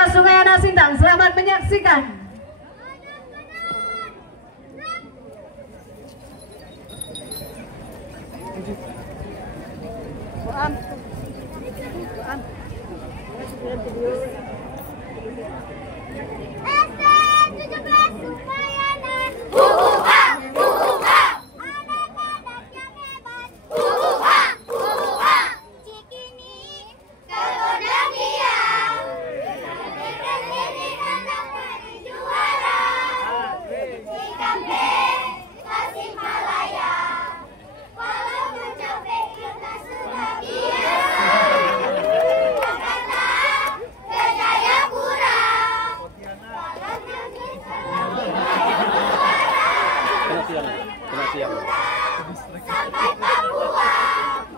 17 Sungai Anak Sintang. Selamat menyaksikan. Sampai Papua,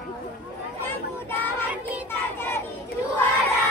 mudah-mudahan kita jadi juara.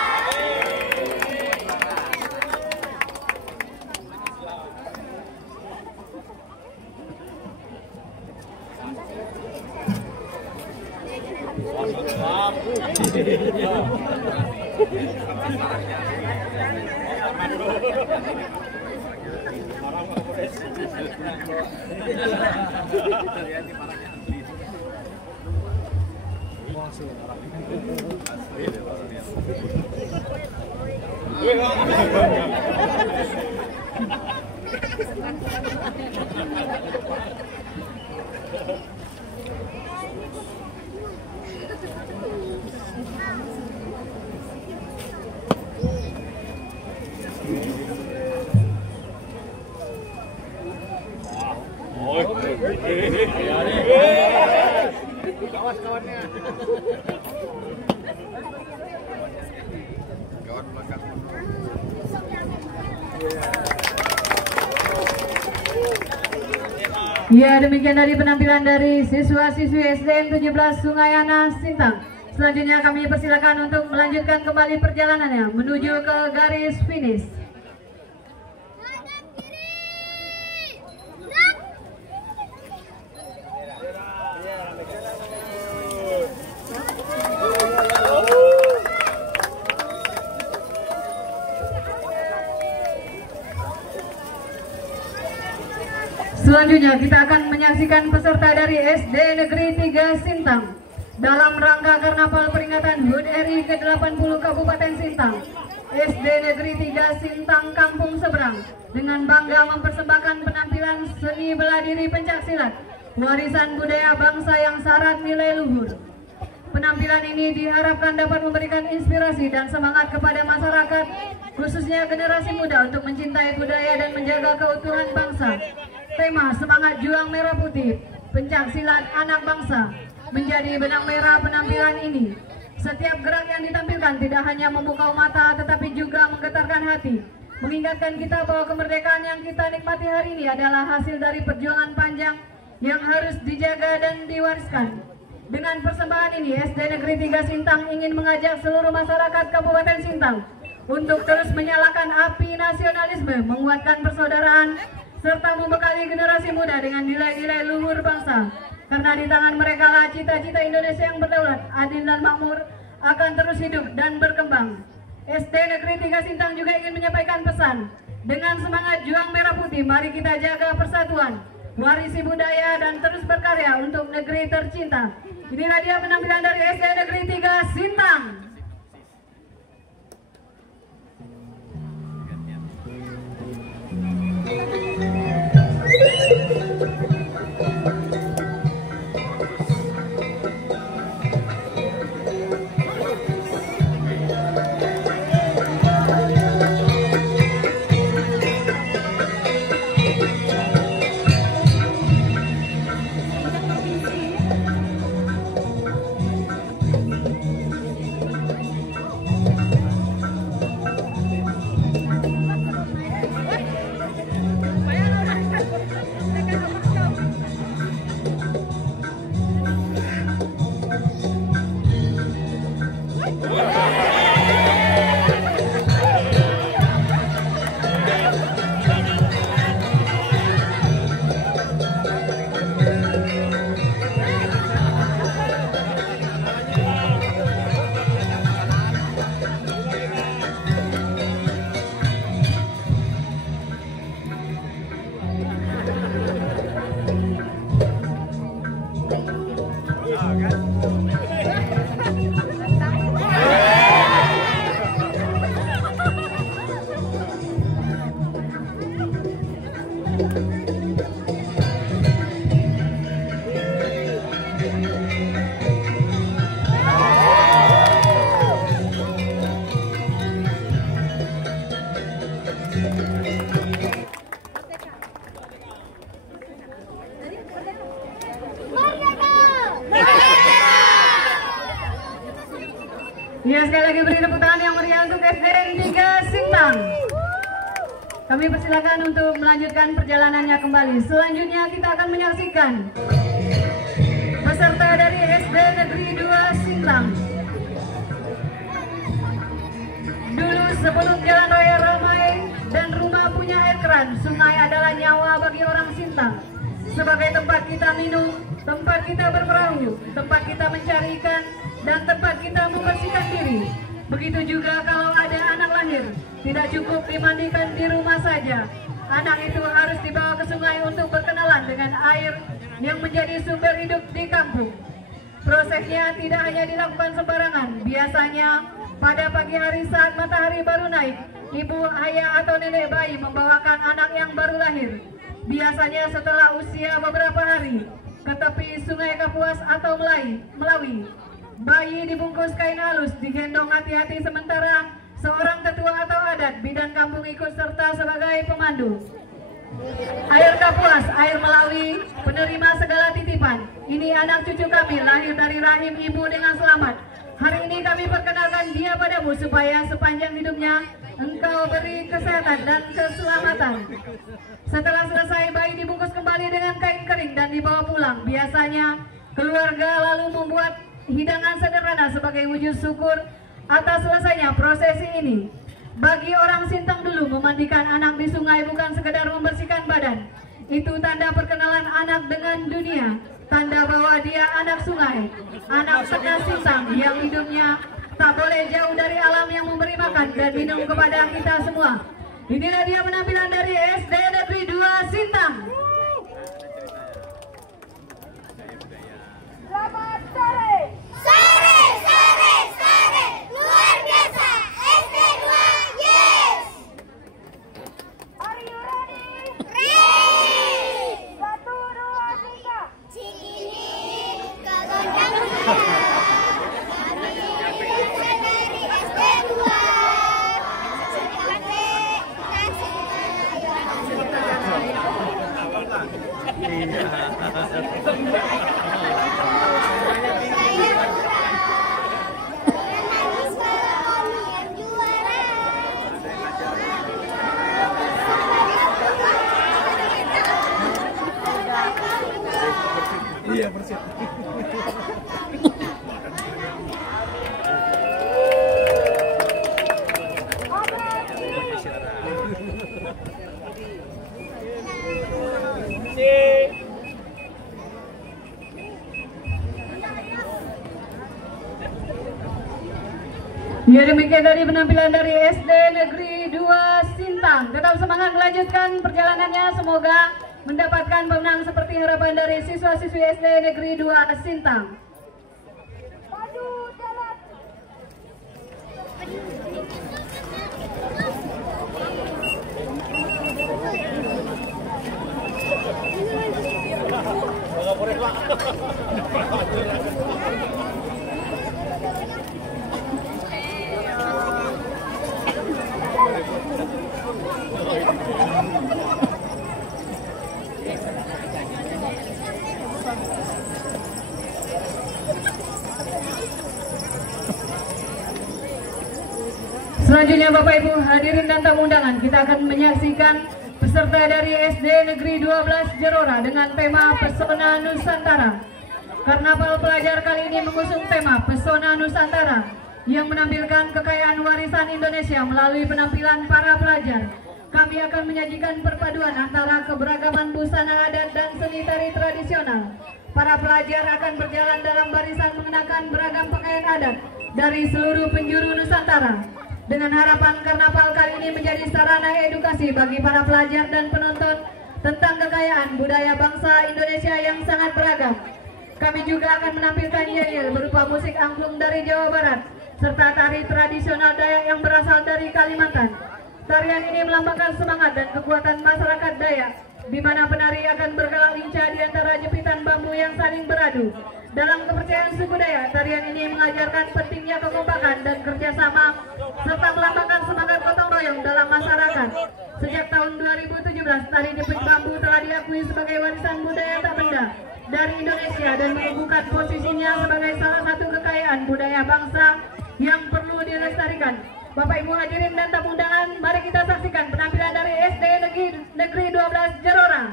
Kawan-kawannya. Kawan belakang. Ya, demikian dari penampilan dari siswa-siswi SDN 17 Sungai Anak Sintang. Selanjutnya kami persilakan untuk melanjutkan kembali perjalanannya menuju ke garis finish. Selanjutnya kita akan menyaksikan peserta dari SD Negeri 3 Sintang dalam rangka karnaval peringatan HUT RI ke-80 Kabupaten Sintang. SD Negeri 3 Sintang Kampung Seberang dengan bangga mempersembahkan penampilan seni bela diri pencaksilat, warisan budaya bangsa yang syarat nilai luhur. Penampilan ini diharapkan dapat memberikan inspirasi dan semangat kepada masyarakat, khususnya generasi muda, untuk mencintai budaya dan menjaga keutuhan bangsa. Tema semangat juang merah putih, pencaksilat anak bangsa, menjadi benang merah penampilan ini. Setiap gerak yang ditampilkan tidak hanya memukau mata tetapi juga menggetarkan hati, mengingatkan kita bahwa kemerdekaan yang kita nikmati hari ini adalah hasil dari perjuangan panjang yang harus dijaga dan diwariskan. Dengan persembahan ini, SD Negeri 3 Sintang ingin mengajak seluruh masyarakat Kabupaten Sintang untuk terus menyalakan api nasionalisme, menguatkan persaudaraan, serta membekali generasi muda dengan nilai-nilai luhur bangsa. Karena di tangan mereka lah cita-cita Indonesia yang berdaulat, adil dan makmur akan terus hidup dan berkembang. SD Negeri 3 Sintang juga ingin menyampaikan pesan. Dengan semangat juang merah putih, mari kita jaga persatuan, warisi budaya, dan terus berkarya untuk negeri tercinta. Inilah dia penampilan dari SD Negeri 3 Sintang. Ya, sekali lagi beri tepuk tangan yang meriah untuk SDN 3 Sintang. Kami persilakan untuk melanjutkan perjalanannya kembali. Selanjutnya kita akan menyaksikan peserta dari SD Negeri 2 Sintang. Dulu sebelum jalan raya ramai dan rumah punya air keran, sungai adalah nyawa bagi orang Sintang. Sebagai tempat kita minum, tempat kita berperahu, tempat kita mencari ikan, dan tempat kita membersihkan diri. Begitu juga kalau ada anak lahir, tidak cukup dimandikan di rumah saja. Anak itu harus dibawa ke sungai untuk berkenalan dengan air yang menjadi sumber hidup di kampung. Prosesnya tidak hanya dilakukan sembarangan. Biasanya pada pagi hari saat matahari baru naik, ibu, ayah, atau nenek bayi membawakan anak yang baru lahir. Biasanya setelah usia beberapa hari, ke tepi sungai Kapuas atau Melawi. Bayi dibungkus kain halus, digendong hati-hati sementara seorang tetua atau adat bidan kampung ikut serta sebagai pemandu. Air Kapuas, air Melawi, penerima segala titipan. Ini anak cucu kami lahir dari rahim ibu dengan selamat. Hari ini kami perkenalkan dia padamu supaya sepanjang hidupnya engkau beri kesehatan dan keselamatan. Setelah selesai, bayi dibungkus kembali dengan kain kering dan dibawa pulang. Biasanya keluarga lalu membuat hidangan sederhana sebagai wujud syukur atas selesainya prosesi ini. Bagi orang Sintang dulu, memandikan anak di sungai bukan sekedar membersihkan badan. Itu tanda perkenalan anak dengan dunia, tanda bahwa dia anak sungai, anak tengah Sintang yang hidupnya tak boleh jauh dari alam yang memberi makan dan minum kepada kita semua. Inilah dia penampilan dari SD Negeri 2 Sintang. Selamat sore. Sore. Luar biasa. SD 2, yes. Are you ready? Ready. 1, 2, 3. Cikini buka gondang. Kami dari SD 2. Iya, bersih. Ya, demikian dari penampilan dari SD Negeri 2 Sintang. Tetap semangat melanjutkan perjalanannya, semoga mendapatkan pemenang seperti harapan dari siswa-siswi SD Negeri 2 Sintang. Maju jalan. Selanjutnya Bapak Ibu hadirin dan tamu undangan, kita akan menyaksikan peserta dari SD Negeri 12 Jerora dengan tema Pesona Nusantara. Karnaval pelajar kali ini mengusung tema Pesona Nusantara yang menampilkan kekayaan warisan Indonesia melalui penampilan para pelajar. Kami akan menyajikan perpaduan antara keberagaman busana adat dan seni tari tradisional. Para pelajar akan berjalan dalam barisan mengenakan beragam pakaian adat dari seluruh penjuru Nusantara. Dengan harapan karnaval kali ini menjadi sarana edukasi bagi para pelajar dan penonton tentang kekayaan budaya bangsa Indonesia yang sangat beragam. Kami juga akan menampilkan yel-yel berupa musik angklung dari Jawa Barat, serta tari tradisional Dayak yang berasal dari Kalimantan. Tarian ini melambangkan semangat dan kekuatan masyarakat Dayak, di mana penari akan bergerak lincah di antara jepitan bambu yang saling beradu. Dalam kepercayaan suku Dayak, tarian ini mengajarkan pentingnya kekompakan dan kerjasama, serta melambangkan semangat gotong royong dalam masyarakat. dari Indonesia dan menunjukkan posisinya sebagai salah satu kekayaan budaya bangsa yang perlu dilestarikan. Bapak Ibu hadirin dan tamu undangan, mari kita saksikan penampilan dari SD Negeri 12 Jerora.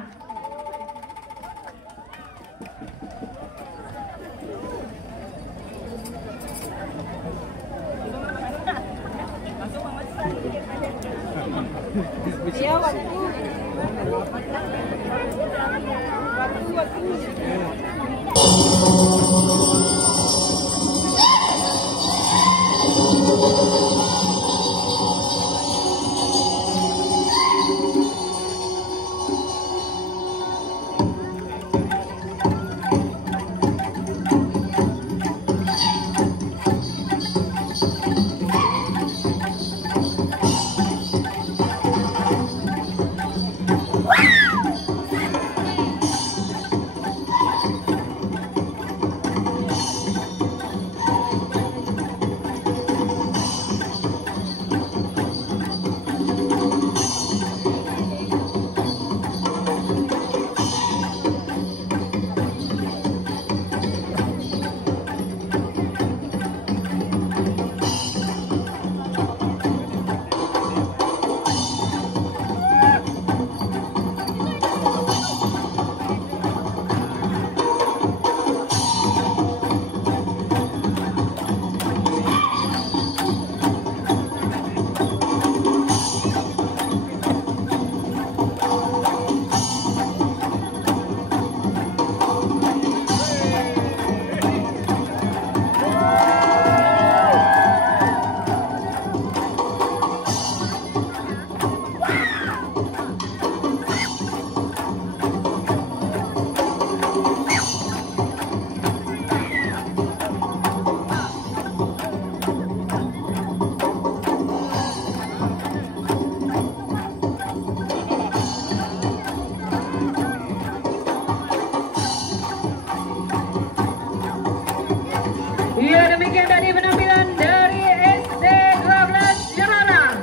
Ya, demikian tadi penampilan dari SD 12 Jerora.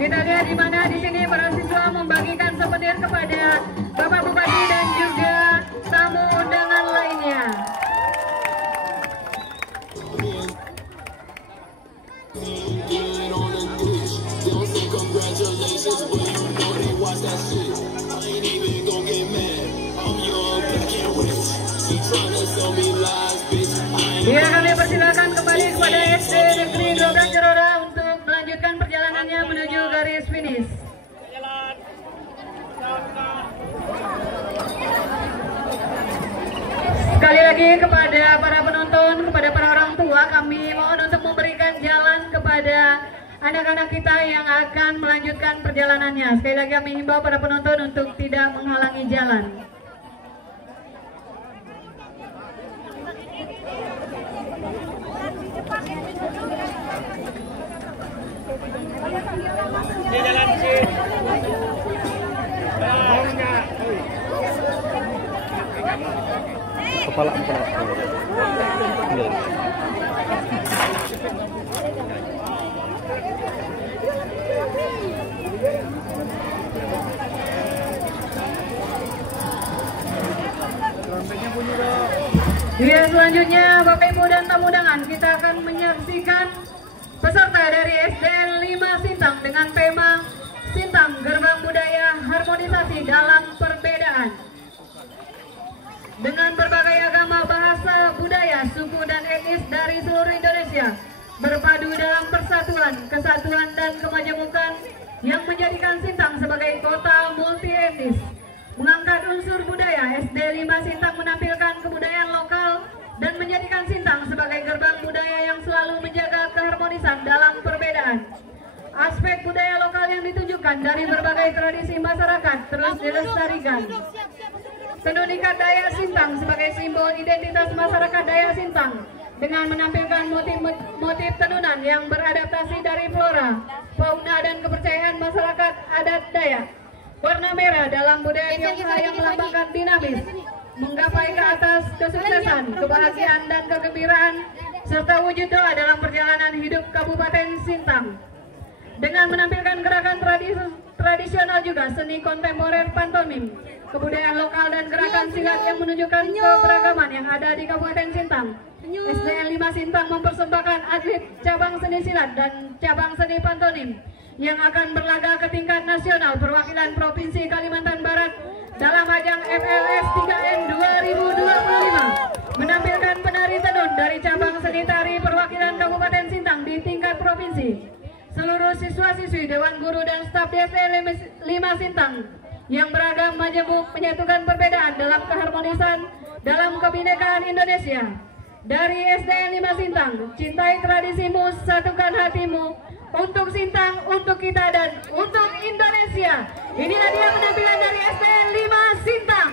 Kita lihat di mana di sini para siswa membagikan souvenir kepada Bapak Bupati dan juga tamu undangan lainnya. Ya, kami persilakan kembali kepada SD Negeri 12 Jerora untuk melanjutkan perjalanannya menuju garis finish. Sekali lagi kepada para penonton, kepada para orang tua, kami mohon untuk memberikan jalan kepada anak-anak kita yang akan melanjutkan perjalanannya. Sekali lagi kami himbau para penonton untuk tidak menghalangi jalan. Kepala Ya, selanjutnya Bapak Ibu dan tamu undangan, kita akan menyaksikan peserta dari SDN 5 Sintang dengan tema Sintang Gerbang Budaya Harmonisasi dalam Perbedaan. Dengan berbagai agama, bahasa, budaya, suku dan etnis dari seluruh Indonesia berpadu dalam persatuan, kesatuan dan kemajemukan yang menjadikan Sintang sebagai kota multi etnis. Mengangkat unsur budaya, SD 5 Sintang menampilkan kebudayaan lokal dan menjadikan Sintang sebagai gerbang budaya yang selalu menjaga keharmonisan dalam perbedaan. Aspek budaya lokal yang ditunjukkan dari berbagai tradisi masyarakat terus dilestarikan. Tenun ikat Dayak Sintang sebagai simbol identitas masyarakat Dayak Sintang dengan menampilkan motif tenunan yang beradaptasi dari flora, fauna dan kepercayaan masyarakat adat Dayak. Warna merah dalam budaya Tionghoa yang melambangkan dinamis, menggapai ke atas kesuksesan, kebahagiaan dan kegembiraan, serta wujud doa dalam perjalanan hidup Kabupaten Sintang. Dengan menampilkan gerakan tradisional juga seni kontemporer pantomim, kebudayaan lokal dan gerakan silat yang menunjukkan keberagaman yang ada di Kabupaten Sintang. SDN 5 Sintang mempersembahkan atlet cabang seni silat dan cabang seni pantomim yang akan berlaga ke tingkat nasional perwakilan Provinsi Kalimantan Barat dalam ajang FLS 3N 2025, menampilkan penari tenun dari cabang seni tari perwakilan Kabupaten Sintang di tingkat provinsi. Seluruh siswa-siswi, Dewan Guru dan staf DSD 5 Sintang yang beragam majemuk menyatukan perbedaan dalam keharmonisan dalam kebinekaan Indonesia. Dari SDN 5 Sintang, cintai tradisimu, satukan hatimu, untuk Sintang, untuk kita, dan untuk Indonesia. Inilah dia penampilan dari SDN 5 Sintang.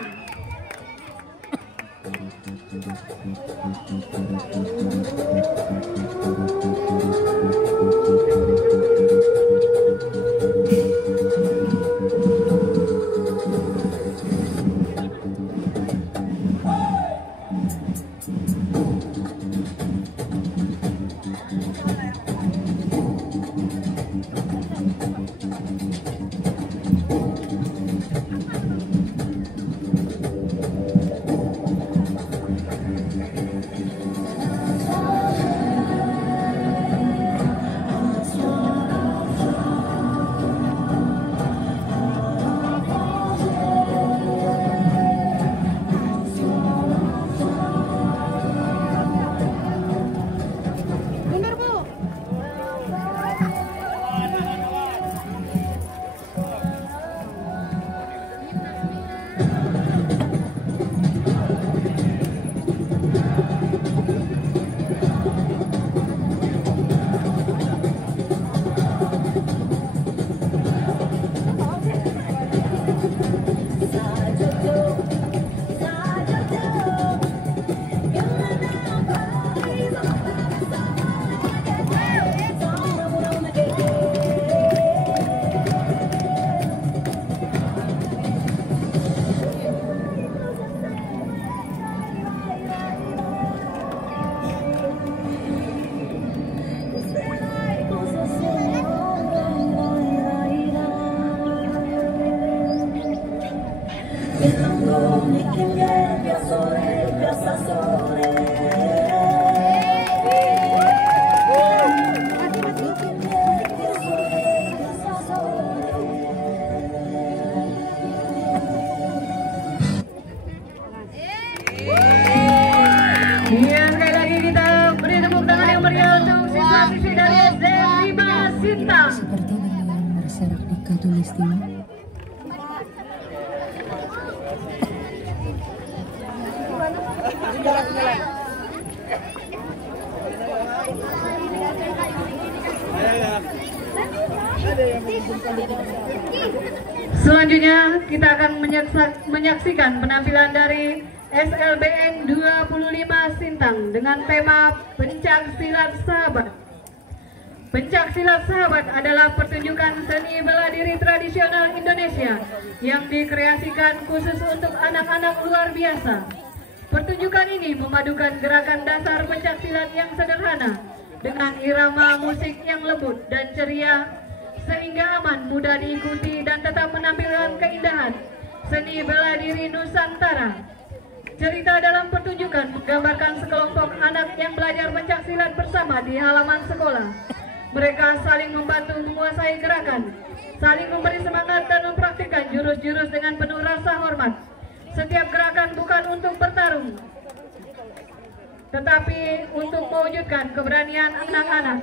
Sekali lagi kita beri tepuk tangan yang meriah untuk siswa-siswi dari SDN 5 Sintang. Seperti berlian berserak di Katulistiwa. Selanjutnya kita akan menyaksikan penampilan dari SLBN 25 Sintang dengan tema Pencak Silat Sahabat. Pencak Silat Sahabat adalah pertunjukan seni bela diri tradisional Indonesia yang dikreasikan khusus untuk anak-anak luar biasa. Pertunjukan ini memadukan gerakan dasar pencak silat yang sederhana dengan irama musik yang lembut dan ceria, sehingga aman, mudah diikuti, dan tetap menampilkan keindahan seni bela diri Nusantara. Cerita dalam pertunjukan menggambarkan sekelompok anak yang belajar pencak silat bersama di halaman sekolah. Mereka saling membantu menguasai gerakan, saling memberi semangat dan mempraktikkan jurus-jurus dengan penuh rasa hormat. Setiap gerakan bukan untuk bertarung, tetapi untuk mewujudkan keberanian anak-anak.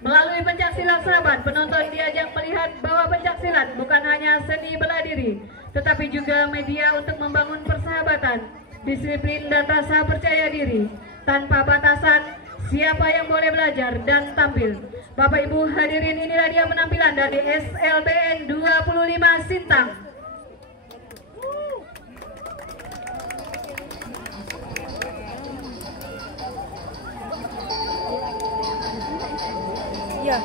Melalui pencak silat sahabat, penonton diajak melihat bahwa pencak silat bukan hanya seni bela diri, tetapi juga media untuk membangun persahabatan, disiplin, dan rasa percaya diri tanpa batasan siapa yang boleh belajar dan tampil. Bapak Ibu hadirin, inilah dia penampilan dari SLBN 25 Sintang. Ya.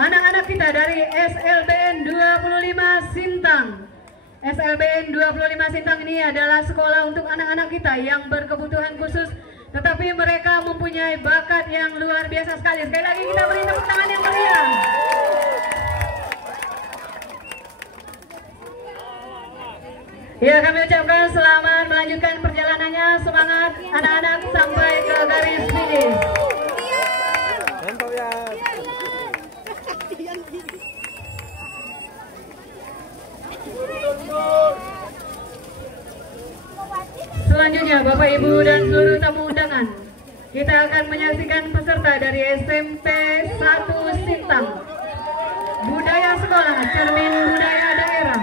anak-anak kita dari SLBN 25 Sintang. SLBN 25 Sintang ini adalah sekolah untuk anak-anak kita yang berkebutuhan khusus, tetapi mereka mempunyai bakat yang luar biasa sekali. Sekali lagi kita beri tepuk tangan yang meriah. Ya, kami ucapkan selamat melanjutkan perjalanannya. Semangat anak-anak sampai ke garis finish. Selanjutnya Bapak Ibu dan seluruh tamu undangan, kita akan menyaksikan peserta dari SMP 1 Sintang. Budaya sekolah cermin budaya daerah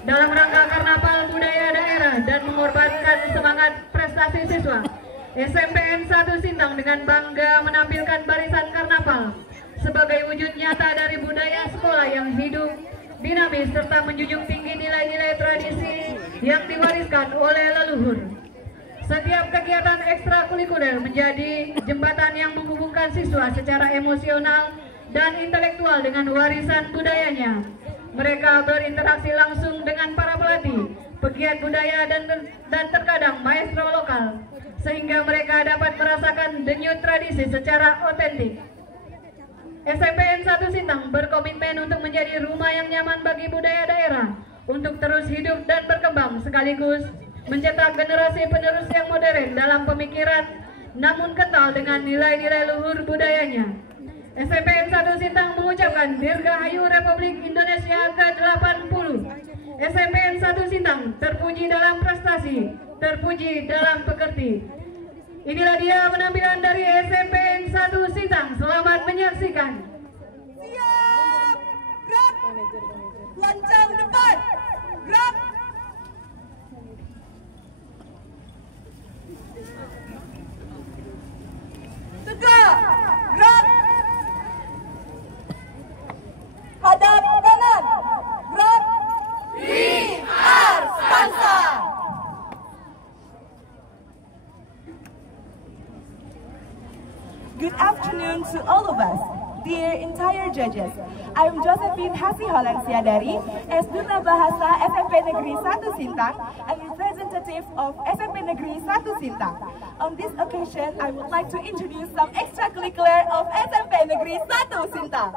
dalam rangka karnaval budaya daerah dan mengorbankan semangat prestasi siswa. SMPN 1 Sintang dengan bangga menampilkan barisan karnaval sebagai wujud nyata dari budaya sekolah yang hidup, dinamis, serta menjunjung tinggi nilai-nilai tradisi yang diwariskan oleh leluhur. Setiap kegiatan ekstrakurikuler menjadi jembatan yang menghubungkan siswa secara emosional dan intelektual dengan warisan budayanya. Mereka berinteraksi langsung dengan para pelatih, pegiat budaya dan terkadang maestro lokal, sehingga mereka dapat merasakan denyut tradisi secara otentik. SMPN 1 Sintang berkomitmen untuk menjadi rumah yang nyaman bagi budaya daerah, untuk terus hidup dan berkembang, sekaligus mencetak generasi penerus yang modern dalam pemikiran, namun kental dengan nilai-nilai luhur budayanya. SMPN 1 Sintang mengucapkan Dirgahayu Republik Indonesia ke-80. SMPN 1 Sintang terpuji dalam prestasi, terpuji dalam pekerti. Inilah dia penampilan dari SMPN 1 Sintang. Selamat menyaksikan. Siap, gerak, lancang depan, gerak. Tegak, gerak. Hadap kanan, gerak. We are Spansa. Good afternoon to all of us, dear entire judges. I'm Josephine Hasi Holansiadari, as Duta Bahasa SMP Negeri 1 Sintang and representative of SMP Negeri 1 Sintang. On this occasion, I would like to introduce some extracurricular of SMP Negeri 1 Sintang.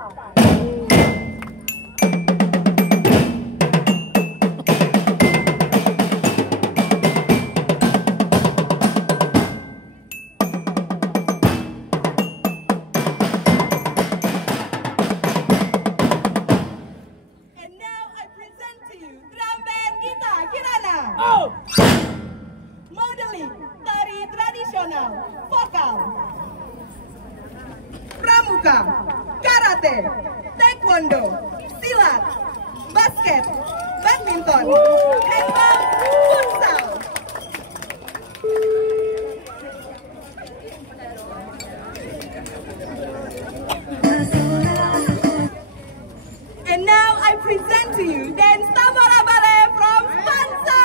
Modeling, tari tradisional, vokal, pramuka, karate, taekwondo, silat, basket, badminton, handball, futsal. And now I present to you Dance Tabara Ballet from Spansa.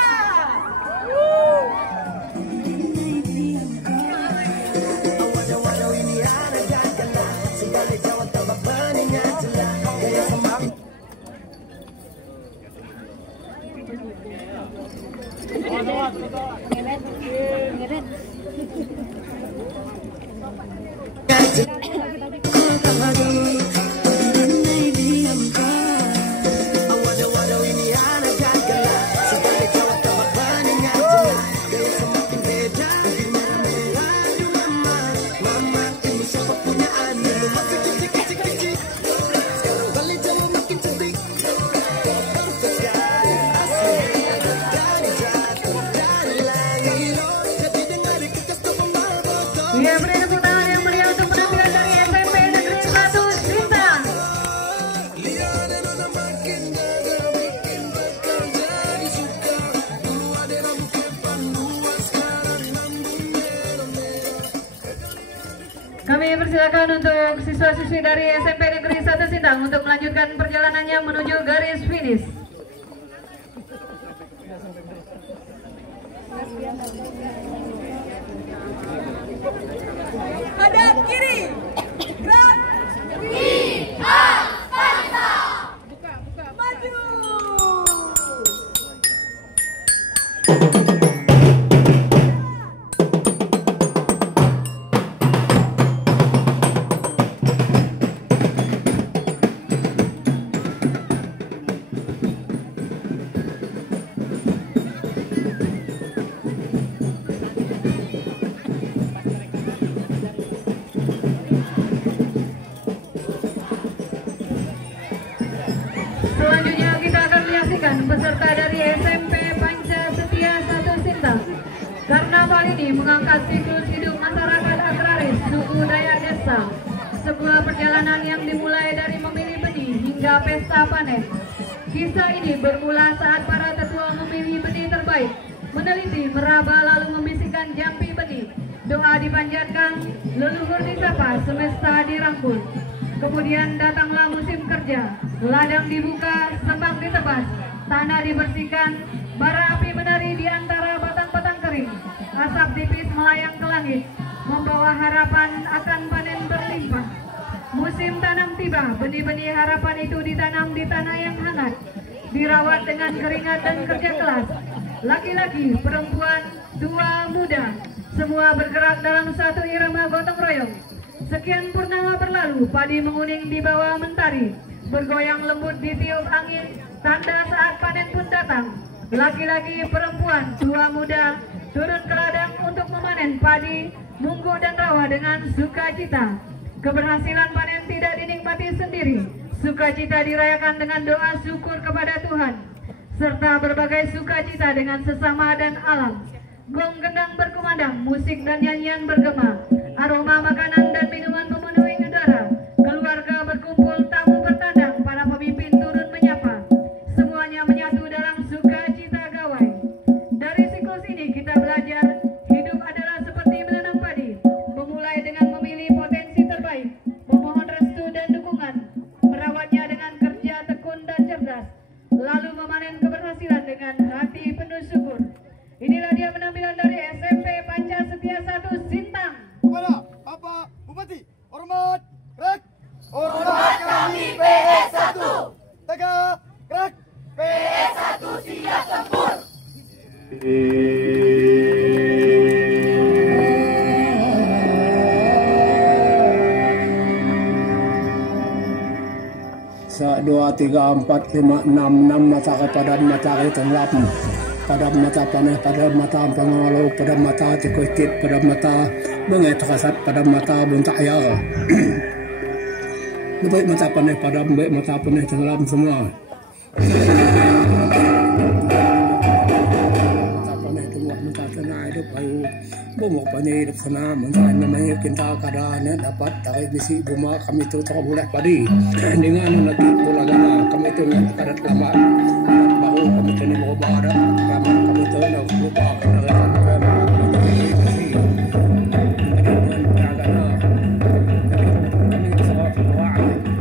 Ya, beri tepuk tangan yang meriah untuk penampilan dari SMP Negeri 1 Sintang. Kami persilakan untuk siswa-siswi dari SMP Negeri 1 Sintang untuk melanjutkan perjalanannya menuju garis finish. Hadap kiri, gerak. We are Selanjutnya kita akan menyaksikan peserta dari SMP Panca Setia 1 Sintang. Karnaval ini mengangkat siklus hidup masyarakat agraris suku Dayak Desa. Sebuah perjalanan yang dimulai dari memilih benih hingga pesta panen. Kisah ini bermula saat para tetua memilih benih terbaik, meneliti, meraba, lalu membisikkan jampi benih. Doa dipanjatkan, leluhur disapa, semesta dirangkul. Kemudian datanglah musim kerja, ladang dibuka, sembang ditebas, tanah dibersihkan, bara api menari di antara batang-batang kering. Asap tipis melayang ke langit, membawa harapan akan panen berlimpah. Musim tanam tiba, benih-benih harapan itu ditanam di tanah yang hangat, dirawat dengan keringat dan kerja keras. Laki-laki, perempuan, tua, muda, semua bergerak dalam satu irama gotong royong. Sekian purnama berlalu, padi menguning di bawah mentari, bergoyang lembut ditiup angin, tanda saat panen pun datang. Laki-laki, perempuan, tua, muda turun ke ladang untuk memanen padi, munggu dan rawa dengan sukacita. Keberhasilan panen tidak dinikmati sendiri, sukacita dirayakan dengan doa syukur kepada Tuhan, serta berbagai sukacita dengan sesama dan alam. Gong gendang berkumandang, musik dan nyanyian bergema, aroma makanan dan minuman memenuhi udara. Keluarga berkumpul, tamu bertandang, para pemimpin turun menyapa. Semuanya menyatu dalam sukacita gawai. Dari siklus ini kita belajar, hidup adalah seperti menanam padi, memulai dengan memilih potensi terbaik, memohon restu dan dukungan, merawatnya dengan kerja tekun dan cerdas, lalu memanen keberhasilan dengan hati penuh syukur. Inilah dia penampilan dari SMP Panca Setia 1 Sintang. Kepada Bapak Bupati, hormat, gerak. Hormat kami PS1. Tegak, gerak. PS1 siap tempur. Dua, tiga, empat, lima, enam mata kepada mata tenggelam, pada mata panah, pada mata pengalau, pada mata cekikit, pada mata bengai terasat, pada mata buntak ayar. Baik mata panah, pada baik mata panah tenggelam semua. Mata panah tenggelam, mata tanah hidup ayu. Bumuk panjang hidup sana, mencari namanya kita kadang dapat dari bisi buma kami itu terboleh padi. Dengan nanti bulagana kami itu kadat lama, baru kami itu ni berubah ada, kami itu nak berubah karena kami bisi. Dengan bulagana, kami itu sebab berubah.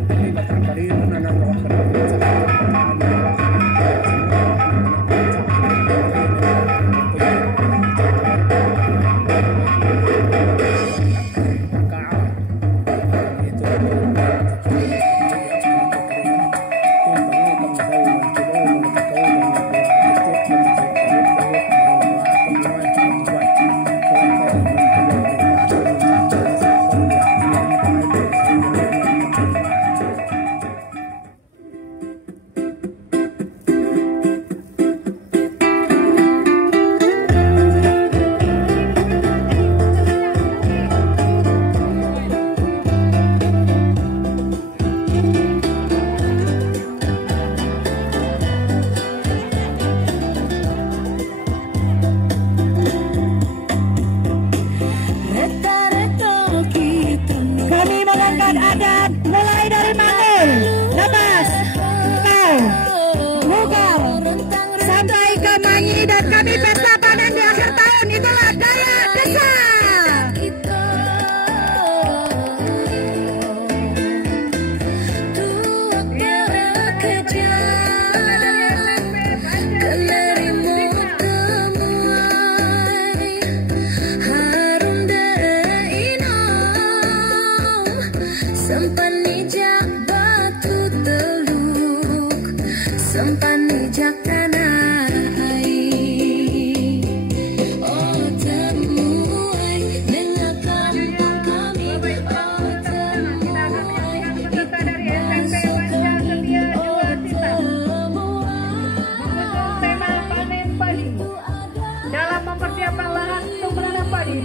Kami batang padi mana nak berubah.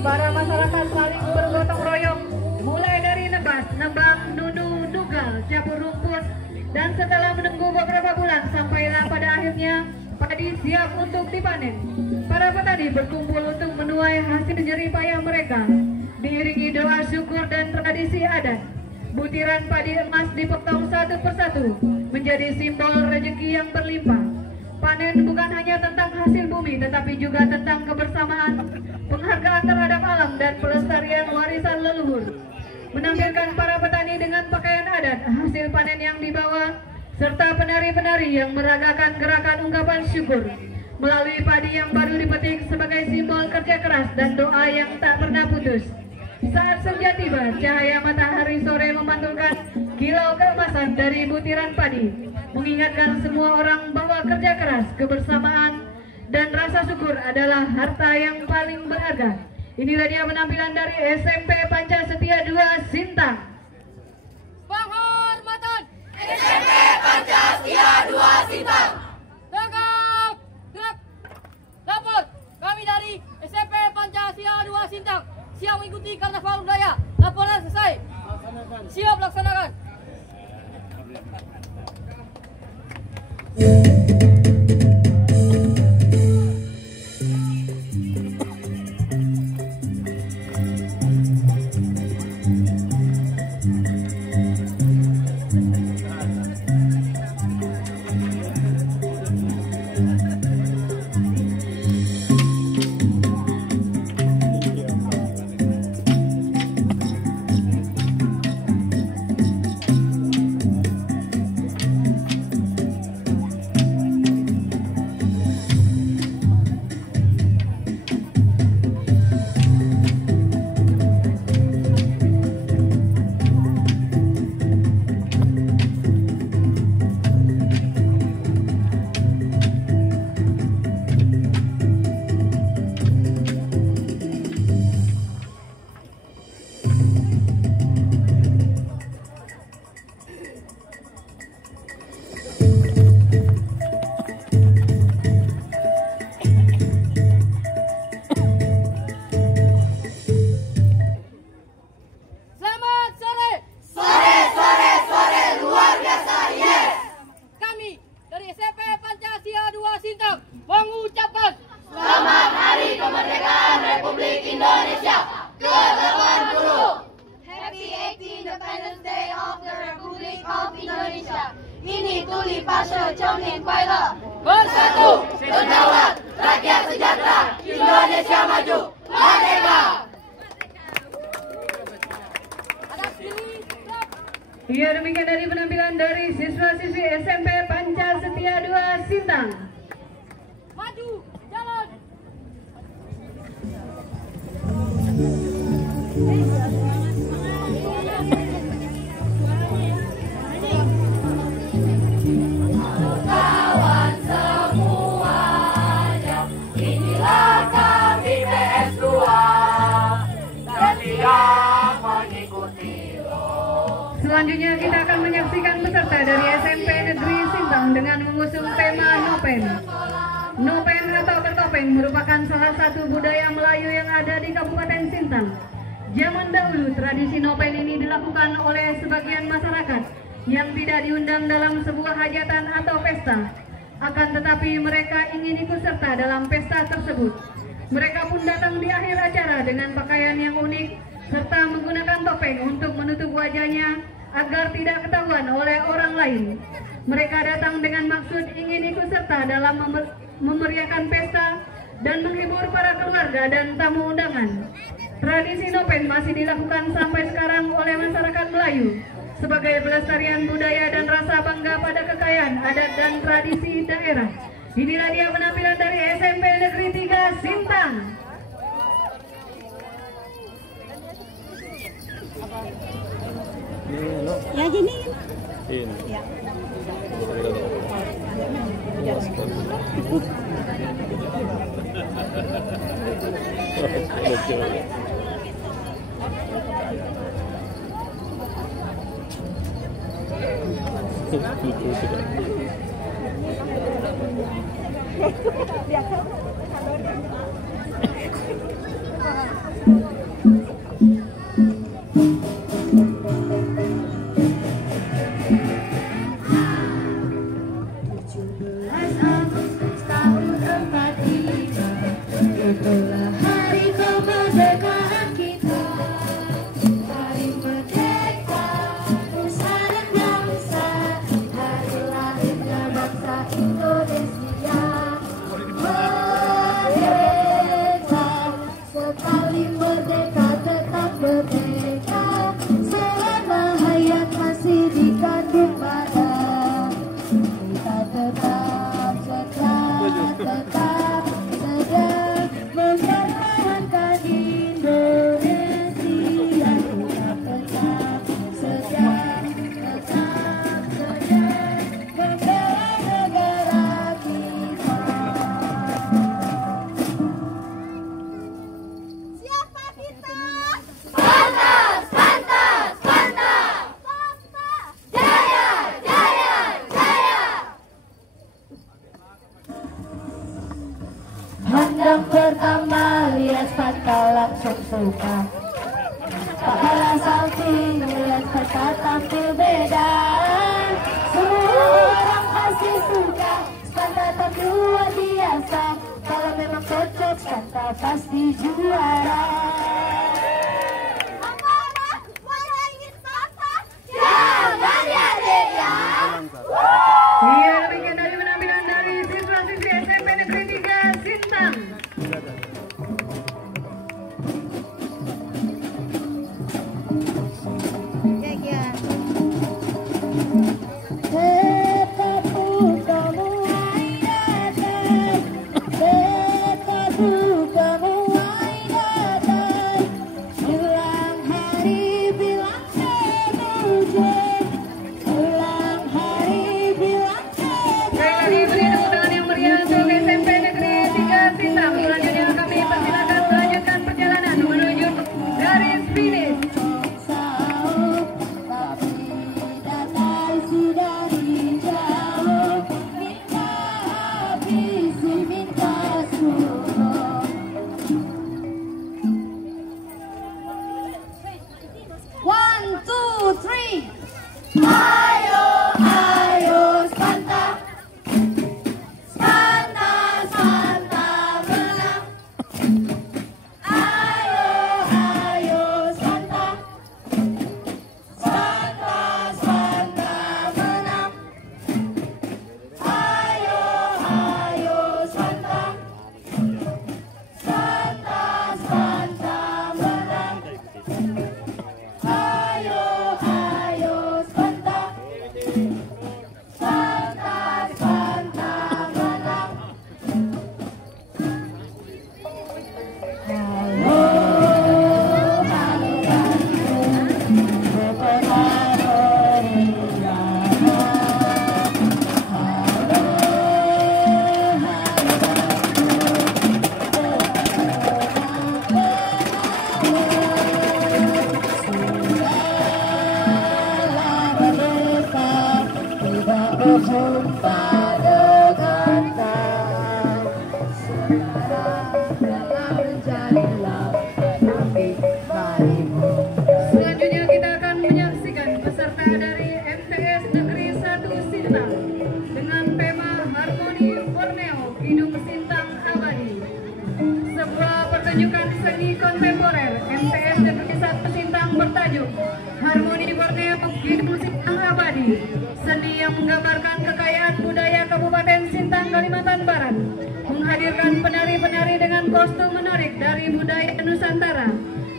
Para masyarakat saling bergotong royong, mulai dari nebas, nebang, nunu, nugal, cabur rumput, dan setelah menunggu beberapa bulan, sampailah pada akhirnya padi siap untuk dipanen. Para petani berkumpul untuk menuai hasil jerih payah mereka. Diiringi doa syukur dan tradisi adat, butiran padi emas dipotong satu persatu menjadi simbol rezeki yang berlimpah. Panen bukan hanya tentang hasil bumi, tetapi juga tentang kebersamaan, penghargaan terhadap alam, dan pelestarian warisan leluhur. Menampilkan para petani dengan pakaian adat, hasil panen yang dibawa, serta penari-penari yang meragakan gerakan ungkapan syukur melalui padi yang baru dipetik sebagai simbol kerja keras dan doa yang tak pernah putus. Saat senja tiba, cahaya matahari sore memantulkan kilau keemasan dari butiran padi, mengingatkan semua orang bahwa kerja keras, kebersamaan, dan rasa syukur adalah harta yang paling berharga. Inilah dia penampilan dari SMP Pancasetia 2 Sintang. Penghormatan SMP Pancasetia 2 Sintang. Tegak, gerak, dapat kami dari SMP Pancasetia 2 Sintang siap mengikuti karnaval budaya. Laporan selesai. Siap laksanakan. Ini Tuli Pasha Chongnian Kuala. Bersatu, berdaulat, rakyat sejahtera, Indonesia maju, merdeka. Ya, demikian dari penampilan dari siswa-siswi SMP Pancasetia 2 Sintang. Maju, jalan. Kawan semuanya, inilah kami PS2 dan siap mengikuti. Selanjutnya kita akan menyaksikan peserta dari SMP Negeri Sintang dengan mengusung tema Nopen. Nopen atau bertopeng merupakan salah satu budaya Melayu yang ada di Kabupaten Sintang. Zaman dahulu tradisi Nopen ini dilakukan oleh sebagian masyarakat yang tidak diundang dalam sebuah hajatan atau pesta. Akan tetapi mereka ingin ikut serta dalam pesta tersebut. Mereka pun datang di akhir acara dengan pakaian yang unik serta menggunakan topeng untuk menutup wajahnya agar tidak ketahuan oleh orang lain. Mereka datang dengan maksud ingin ikut serta dalam memeriahkan pesta dan menghibur para keluarga dan tamu undangan. Tradisi Nopen masih dilakukan sampai sekarang oleh masyarakat Melayu sebagai pelestarian budaya dan rasa bangga pada kekayaan adat dan tradisi daerah. Inilah dia penampilan dari SMP Negeri 3 Sintang. Ya gini. Ya. Itulah hari kemerdekaan kita, hari merdeka nusa dan bangsa, hari lahirnya bangsa Indonesia. Merdeka, sekali merdeka tetap merdeka, selama hayat masih dikandung badan. Kita tetap sedang mempertahankan Indonesia. Kita tetap sedang membela negara kita. Siapa kita? Pantas, pantas, pantas. Jaya, jaya, jaya. Handang pertama lihat Sparta langsung suka. Tak kalah samping lihat Sparta tampil beda. Semua orang pasti suka Sparta tampil luar biasa. Kalau memang cocok Sparta pasti juara. Jangan ya dek ya. Iya, demikian dari penampilan dari siswa-siswi SMP Negeri 3 Sintang. Betapa kamu ai datang, betapa kamu ai datang. Ulang hari bilang terwujud, ulang hari bilang Baik lagi beri tepuk tangan yang meriah untuk SMP Negeri 3 Sintang. Selanjutnya kami persilakan melanjutkan perjalanan menuju garis finish. terjauh, tapi datang sudah dijauh. Minta habisi, minta suruh. 1, 2, 3. Ayo, ayo Sparta, Sparta, Sparta menang. Ayo, ayo Sparta, Sparta, Sparta menang. Ayo, ayo Sparta, Sparta, Sparta menang. Ayo, ayo Sparta, Sparta, Sparta menang. Halo, halo Bandung, kota beriana. Halo, segala merdeka tidak berjumpa dengan kau. Sekarang telah menjadilah tapi harimu. Selanjutnya kita akan menyaksikan peserta dari MTS Negeri 1 Sintang dengan tema Harmoni Borneo Kidung Sintang Abadi. Sebuah pertunjukan seni kontemporer MTS Negeri 1 Sintang bertajuk Harmoni Borneo Kidung Sintang Abadi. Seni yang menggambarkan kekayaan budaya Kabupaten Sintang, Kalimantan Barat, menghadirkan penari-penari dengan kostum menarik dari budaya Nusantara.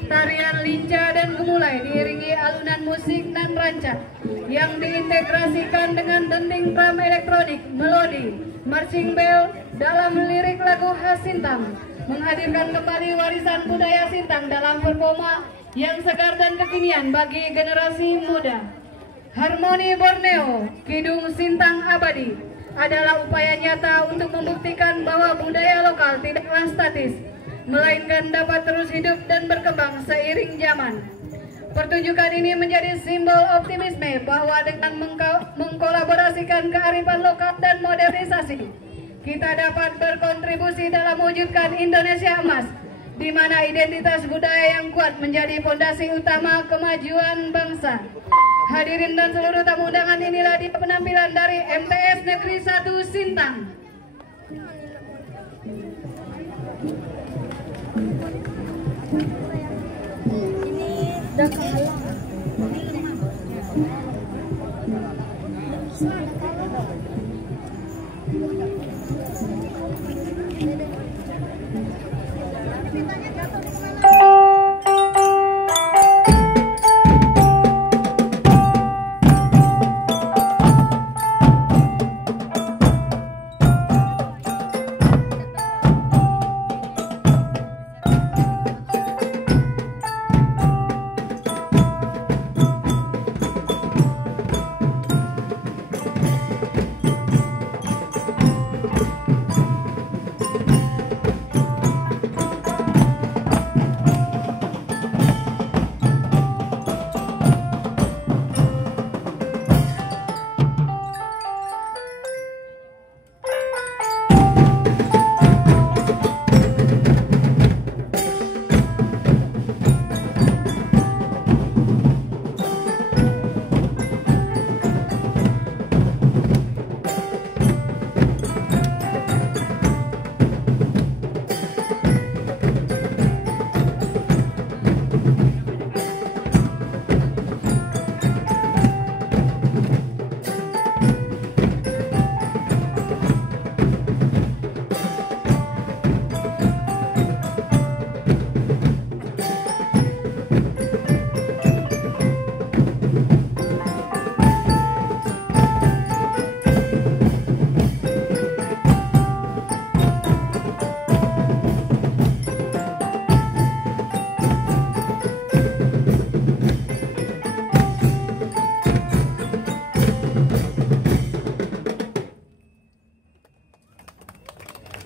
Tarian lincah dan gemulai diiringi alunan musik dan rancak yang diintegrasikan dengan dending drum elektronik, melodi, marching bell dalam lirik lagu khas Sintang, menghadirkan kembali warisan budaya Sintang dalam performa yang segar dan kekinian bagi generasi muda. Harmoni Borneo Kidung Sintang Abadi adalah upaya nyata untuk membuktikan bahwa budaya lokal tidaklah statis, melainkan dapat terus hidup dan berkembang seiring zaman. Pertunjukan ini menjadi simbol optimisme bahwa dengan mengkolaborasikan kearifan lokal dan modernisasi, kita dapat berkontribusi dalam mewujudkan Indonesia emas, di mana identitas budaya yang kuat menjadi fondasi utama kemajuan bangsa. Hadirin dan seluruh tamu undangan, inilah dia penampilan dari MTS Negeri 1 Sintang.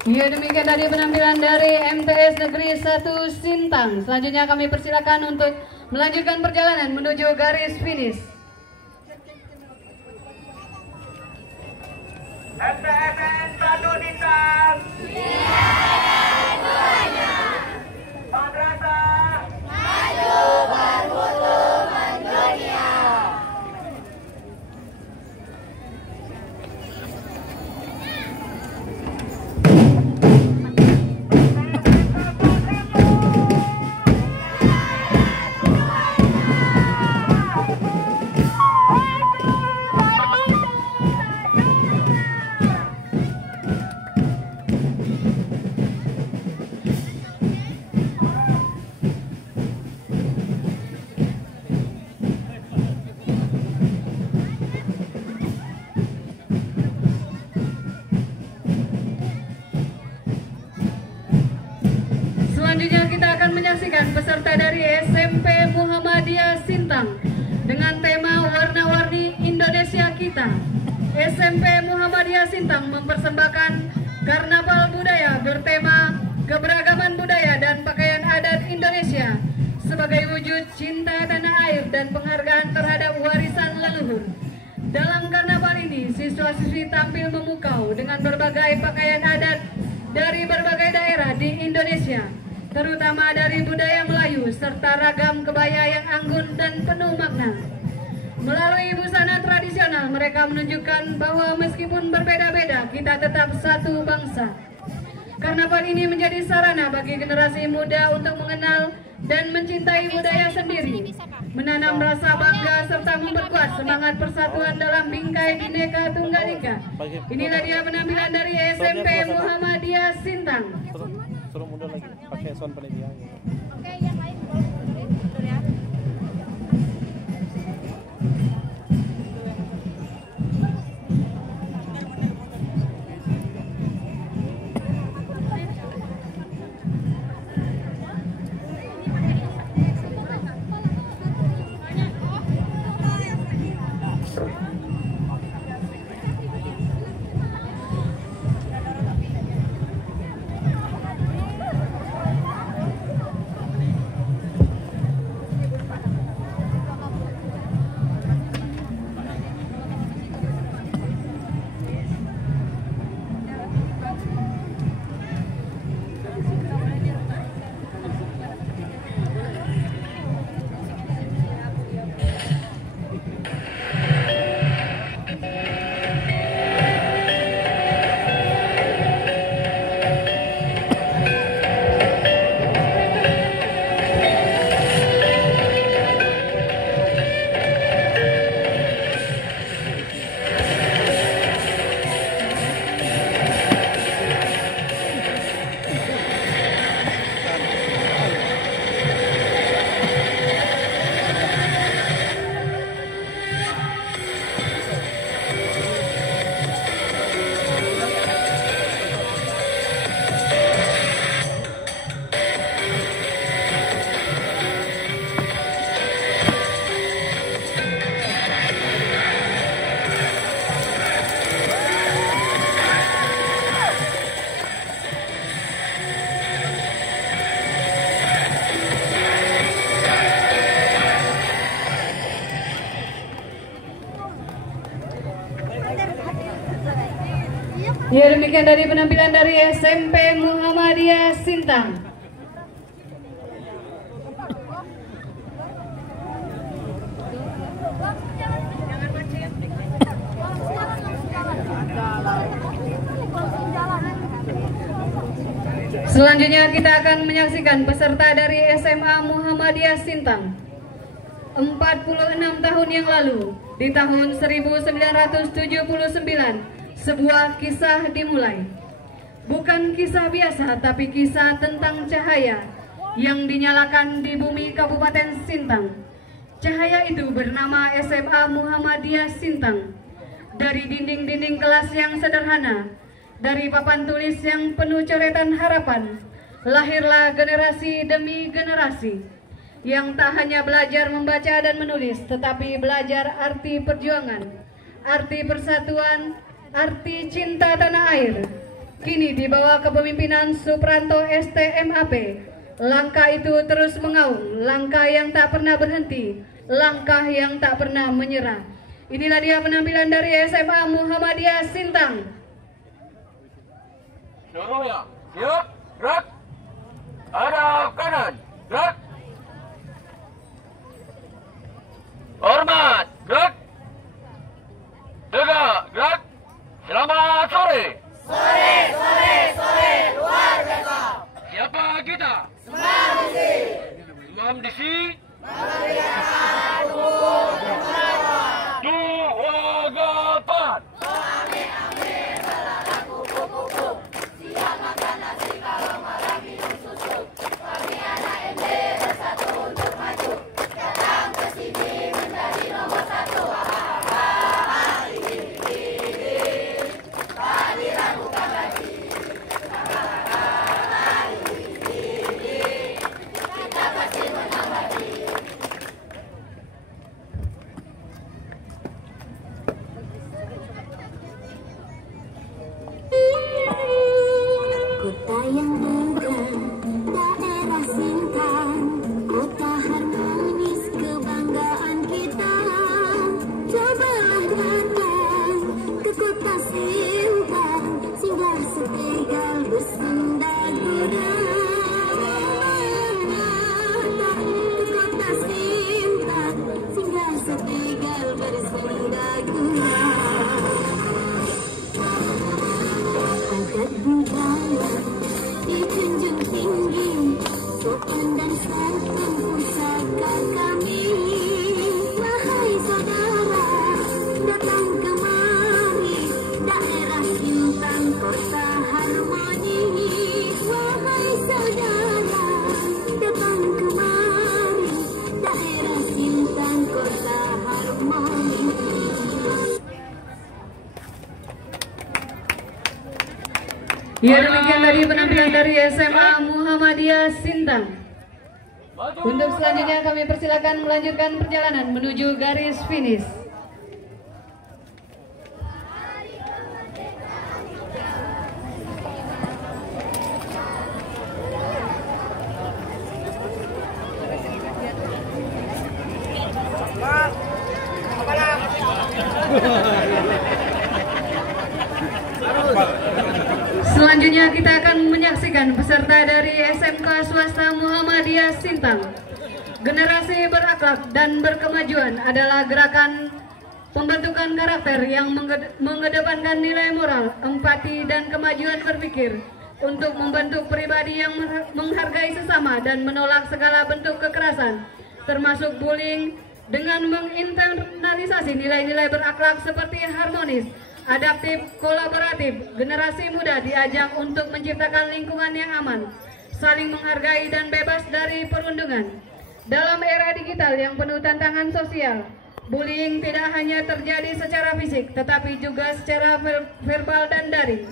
Ya, demikian tadi penampilan dari MTS Negeri 1 Sintang. Selanjutnya kami persilakan untuk melanjutkan perjalanan menuju garis finish. MTSN 1 Sintang. Madrasah maju bermutu mendunia. Selanjutnya kita akan menyaksikan peserta dari SMP Muhammadiyah Sintang dengan tema Warna-Warni Indonesia Kita. SMP Muhammadiyah Sintang mempersembahkan karnaval budaya bertema keberagaman budaya dan pakaian adat Indonesia sebagai wujud cinta tanah air dan penghargaan terhadap warisan leluhur. Dalam karnaval ini, siswa-siswi tampil memukau dengan berbagai pakaian adat dari berbagai daerah di Indonesia, terutama dari budaya Melayu serta ragam kebaya yang anggun dan penuh makna. Melalui busana tradisional, mereka menunjukkan bahwa meskipun berbeda-beda, kita tetap satu bangsa. Karnaval ini menjadi sarana bagi generasi muda untuk mengenal dan mencintai budaya sendiri, menanam rasa bangga serta memperkuat semangat persatuan dalam bingkai Bhinneka Tunggal Ika. Inilah dia penampilan dari SMP Muhammadiyah Sintang. Suruh mundur lagi, pakai sound panitia. Oke, yang lain mundur ya. Ya, demikian dari penampilan dari SMP Muhammadiyah Sintang. Selanjutnya kita akan menyaksikan peserta dari SMA Muhammadiyah Sintang. 46 tahun yang lalu, di tahun 1979, sebuah kisah dimulai. Bukan kisah biasa, tapi kisah tentang cahaya yang dinyalakan di bumi Kabupaten Sintang. Cahaya itu bernama SMA Muhammadiyah Sintang. Dari dinding-dinding kelas yang sederhana, dari papan tulis yang penuh coretan harapan, lahirlah generasi demi generasi yang tak hanya belajar membaca dan menulis, tetapi belajar arti perjuangan, arti persatuan, arti cinta tanah air, kini di bawah kepemimpinan Supranto STMAP. Langkah itu terus mengaum, langkah yang tak pernah berhenti, langkah yang tak pernah menyerah. Inilah dia penampilan dari SMA Muhammadiyah Sintang. Seluruhnya, siap, gerak. Hadap kanan, gerak. Hormat, gerak. Tegak, gerak. Selamat sore. Sore, luar biasa. Siapa kita? Semam Disi. Dua gapan. Kota yang megah, daerah Sintang, kota harmonis kebanggaan kita. Cobalah datang ke kota Sintang, singgah setegal bersenda gurau. Datang ke kota Sintang, singgah setegal bersenda gurau. Adat budaya dijunjung tinggi, sopan dan santun pusaka kami. Wahai saudara, datang kemari, daerah Sintang kota harmoni. Wahai saudara, datang kemari, daerah Sintang kota harmoni. Ya, demikian tadi penampilan dari SMA Muhammadiyah Sintang. Untuk selanjutnya kami persilakan melanjutkan perjalanan menuju garis finish. Selanjutnya kita akan menyaksikan peserta dari SMK Swasta Muhammadiyah Sintang. Generasi berakhlak dan berkemajuan adalah gerakan pembentukan karakter yang mengedepankan nilai moral, empati, dan kemajuan berpikir untuk membentuk pribadi yang menghargai sesama dan menolak segala bentuk kekerasan, termasuk bullying, dengan menginternalisasi nilai-nilai berakhlak seperti harmonis, adaptif, kolaboratif. Generasi muda diajak untuk menciptakan lingkungan yang aman, saling menghargai dan bebas dari perundungan. Dalam era digital yang penuh tantangan sosial, bullying tidak hanya terjadi secara fisik, tetapi juga secara verbal dan daring.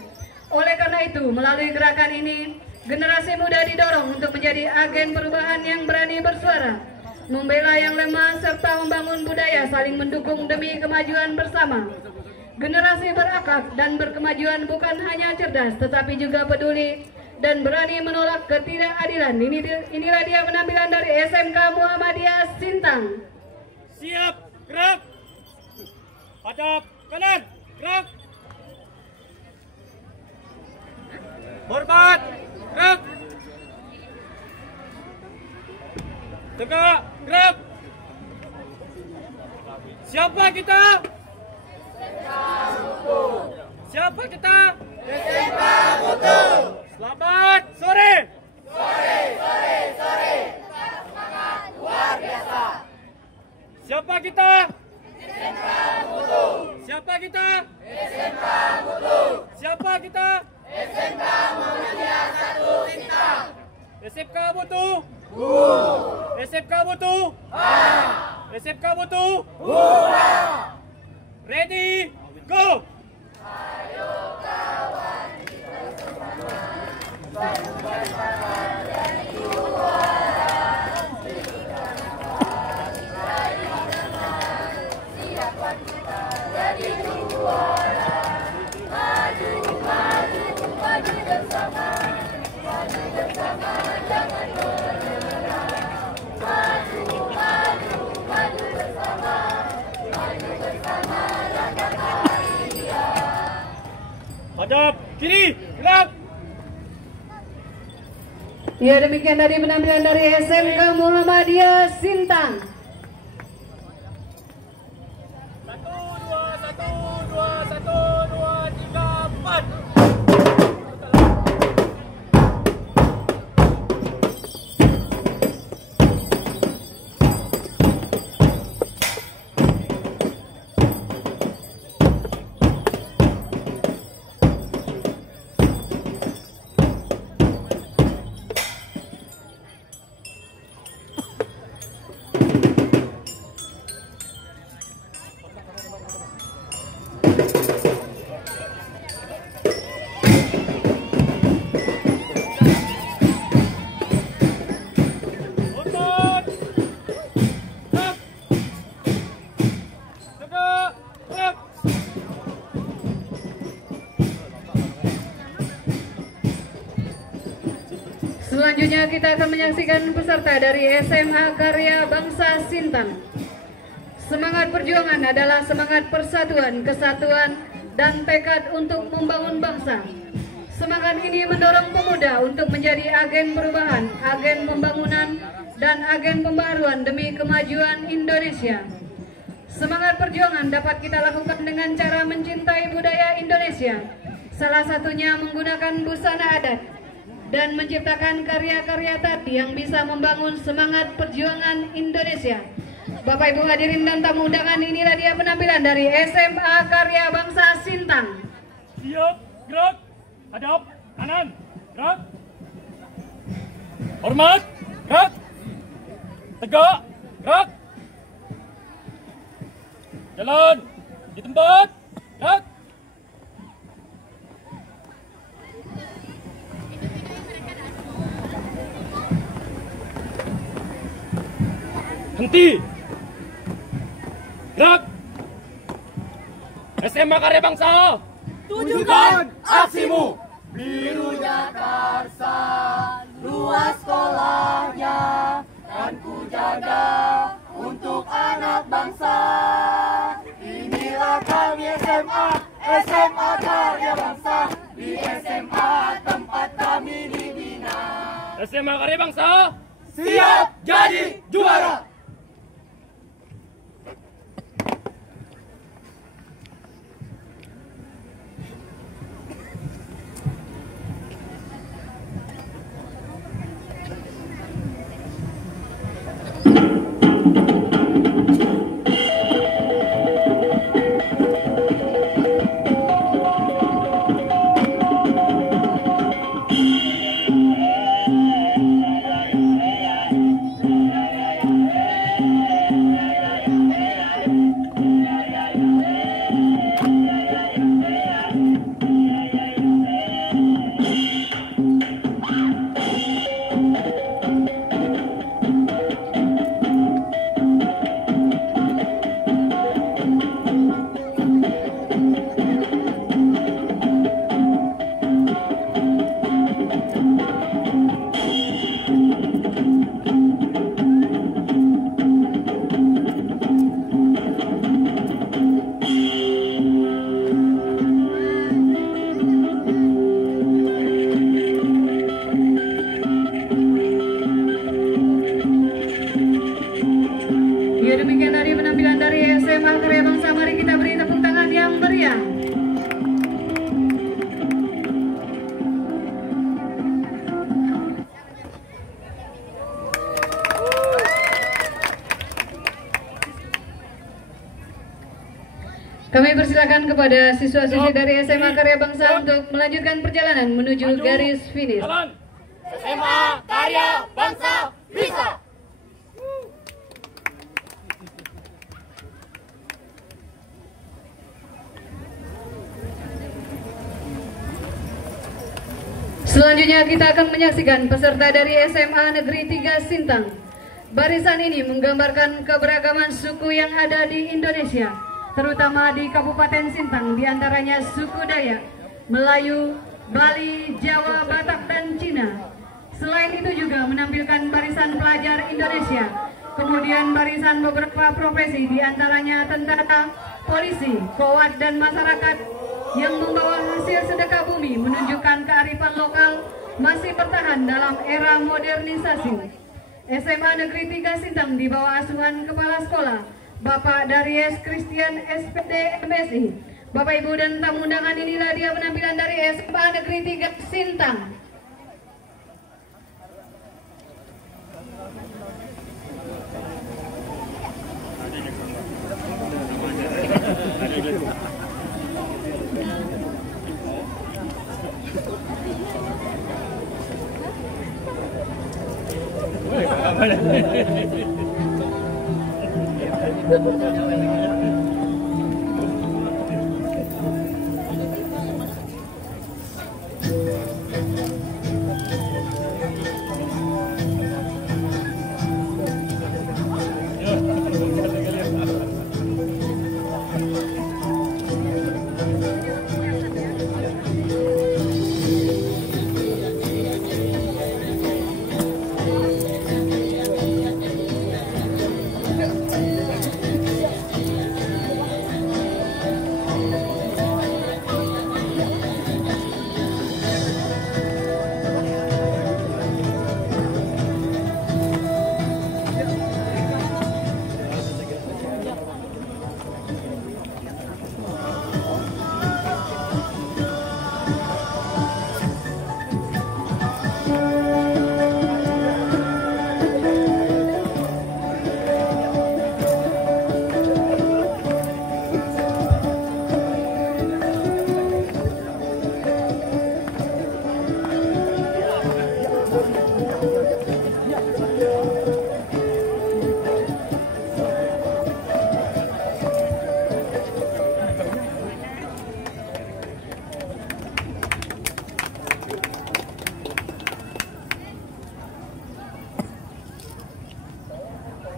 Oleh karena itu, melalui gerakan ini, generasi muda didorong untuk menjadi agen perubahan yang berani bersuara, membela yang lemah, serta membangun budaya saling mendukung demi kemajuan bersama. Generasi berakhlak dan berkemajuan bukan hanya cerdas, tetapi juga peduli dan berani menolak ketidakadilan. Inilah dia penampilan dari SMK Muhammadiyah Sintang. Siap, gerak. Hadap kanan, gerak. Hormat, gerak. Tegak, gerak. Siapa kita? Siapa kita? SMK Mutu. Selamat sore. Sore. Semangat luar biasa. Siapa kita? SMK Mutu. Siapa kita? SMK Mutu. Siapa kita? SMK Muhammadiyah 1 Sintang. SMK Mutu. SMK Mutu. SMK Mutu. Ready, go. Ayo kawan, kita jadi juara. Hadap kiri, gerak. Ya, demikian tadi penampilan dari SMK Muhammadiyah Sintang. 1, 2, 1, 2, 3, 4. Selanjutnya kita akan menyaksikan peserta dari SMA Karya Bangsa Sintang. Semangat perjuangan adalah semangat persatuan, kesatuan, dan tekad untuk membangun bangsa. Semangat ini mendorong pemuda untuk menjadi agen perubahan, agen pembangunan, dan agen pembaruan demi kemajuan Indonesia. Semangat perjuangan dapat kita lakukan dengan cara mencintai budaya Indonesia, salah satunya menggunakan busana adat, dan menciptakan karya-karya tadi yang bisa membangun semangat perjuangan Indonesia. Bapak Ibu hadirin dan tamu undangan, inilah dia penampilan dari SMA Karya Bangsa Sintang. Siap, gerak, hadap, kanan, gerak. Hormat, gerak. Tegak, gerak. Jalan, di tempat, gerak. Henti. Gerak. SMA Karya Bangsa. Tunjukkan aksimu. Birunya Karsa, luas sekolahnya, dan ku jaga untuk anak bangsa. Inilah kami SMA Karya Bangsa, di SMA tempat kami dibina. SMA Karya Bangsa. Siap jadi juara. Ya, demikian tadi penampilan dari SMA Karya Bangsa. Mari kita beri tepuk tangan yang meriah. Kami persilakan kepada siswa-siswi dari SMA Karya Bangsa untuk melanjutkan perjalanan menuju garis finish. Jalan. SMA Karya Bangsa bisa. Selanjutnya kita akan menyaksikan peserta dari SMA Negeri 3 Sintang. Barisan ini menggambarkan keberagaman suku yang ada di Indonesia, terutama di Kabupaten Sintang, diantaranya suku Dayak, Melayu, Bali, Jawa, Batak, dan Cina. Selain itu juga menampilkan barisan pelajar Indonesia, kemudian barisan beberapa profesi diantaranya tentara, polisi, kowat, dan masyarakat yang membawa hasil sedekah menunjukkan kearifan lokal masih bertahan dalam era modernisasi. SMA Negeri 3 Sintang di bawah asuhan Kepala Sekolah Bapak Darius Christian SPD MSI. Bapak Ibu dan tamu undangan, inilah dia penampilan dari SMA Negeri 3 Sintang.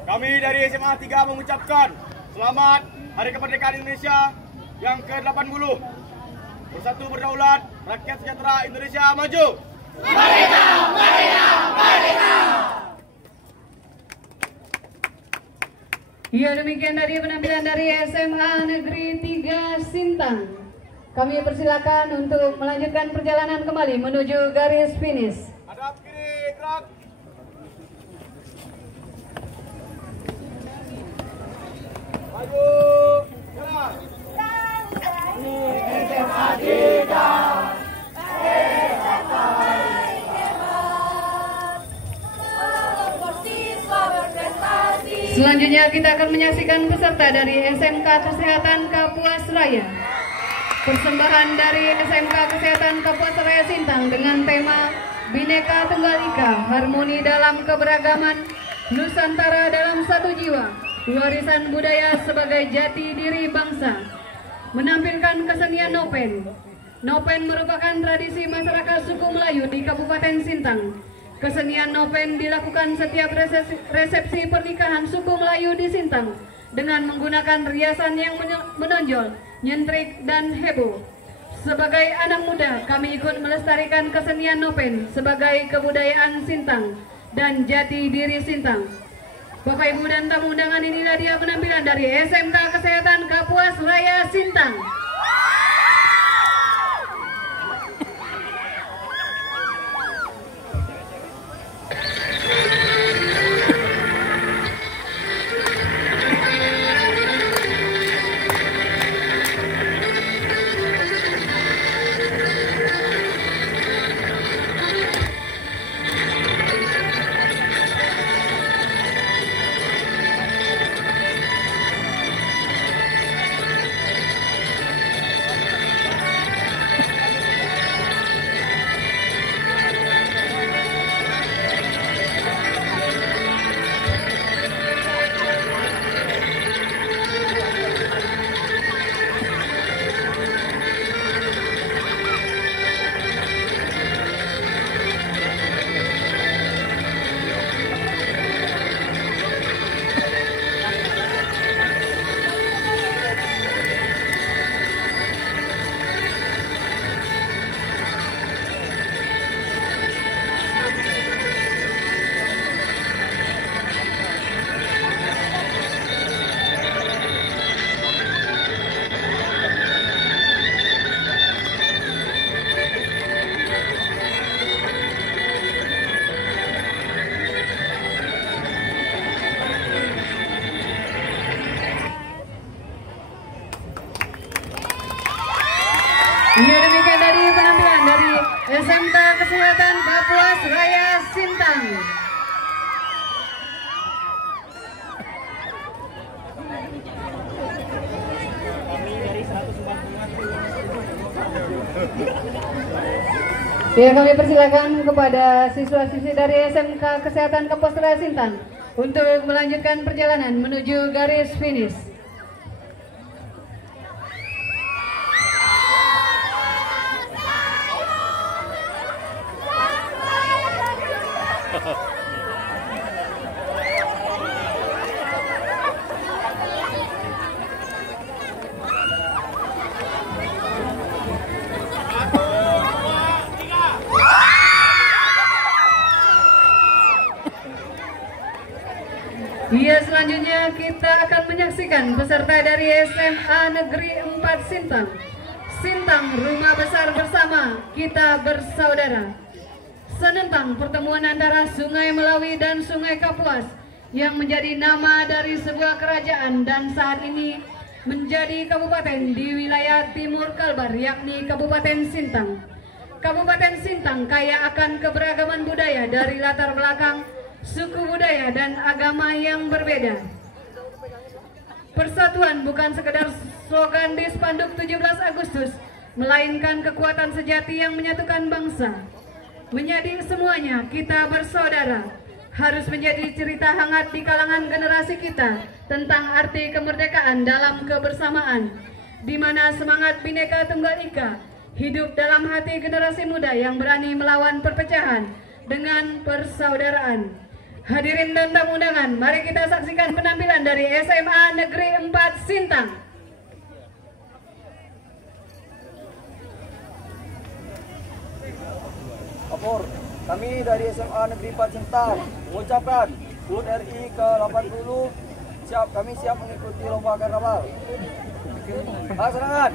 Kami dari SMA 3 mengucapkan selamat Hari Kemerdekaan Indonesia yang ke-80. Bersatu berdaulat, rakyat sejahtera, Indonesia maju. Merdeka! Merdeka! Merdeka! Ya, demikian tadi penampilan dari SMA Negeri 3 Sintang. Kami persilakan untuk melanjutkan perjalanan kembali menuju garis finish. Hadap kiri, gerak. Maju, jalan. Selanjutnya kita akan menyaksikan peserta dari SMK Kesehatan Kapuas Raya. Persembahan dari SMK Kesehatan Kapuas Raya Sintang dengan tema Bhinneka Tunggal Ika, harmoni dalam keberagaman, Nusantara dalam satu jiwa, warisan budaya sebagai jati diri bangsa. Menampilkan kesenian Nopen. Nopen merupakan tradisi masyarakat suku Melayu di Kabupaten Sintang. Kesenian Nopen dilakukan setiap resepsi pernikahan suku Melayu di Sintang dengan menggunakan riasan yang menonjol, nyentrik, dan heboh. Sebagai anak muda, kami ikut melestarikan kesenian Nopen sebagai kebudayaan Sintang dan jati diri Sintang. Bapak Ibu dan tamu undangan, inilah dia penampilan dari SMK Kesehatan Kapuas Raya Sintang. Ya, demikian dari penampilan dari SMK Kesehatan Kapuas Raya Sintang. Ya, kami persilakan kepada siswa-siswi dari SMK Kesehatan Kapuas Raya Sintang untuk melanjutkan perjalanan menuju garis finish. Selanjutnya kita akan menyaksikan peserta dari SMA Negeri 4 Sintang. Sintang, rumah besar bersama, kita bersaudara. Senentang pertemuan antara Sungai Melawi dan Sungai Kapuas yang menjadi nama dari sebuah kerajaan dan saat ini menjadi kabupaten di wilayah Timur Kalbar, yakni Kabupaten Sintang. Kabupaten Sintang kaya akan keberagaman budaya dari latar belakang suku budaya dan agama yang berbeda. Persatuan bukan sekedar slogan di spanduk 17 Agustus, melainkan kekuatan sejati yang menyatukan bangsa. Menjadi semuanya kita bersaudara harus menjadi cerita hangat di kalangan generasi kita tentang arti kemerdekaan dalam kebersamaan, di mana semangat Bhinneka Tunggal Ika hidup dalam hati generasi muda yang berani melawan perpecahan dengan persaudaraan. Hadirin dan tamu undangan, mari kita saksikan penampilan dari SMA Negeri 4 Sintang. Kapur, kami dari SMA Negeri 4 Sintang mengucapkan HUT RI ke-80 siap, kami siap mengikuti lomba karnaval. Laksanakan.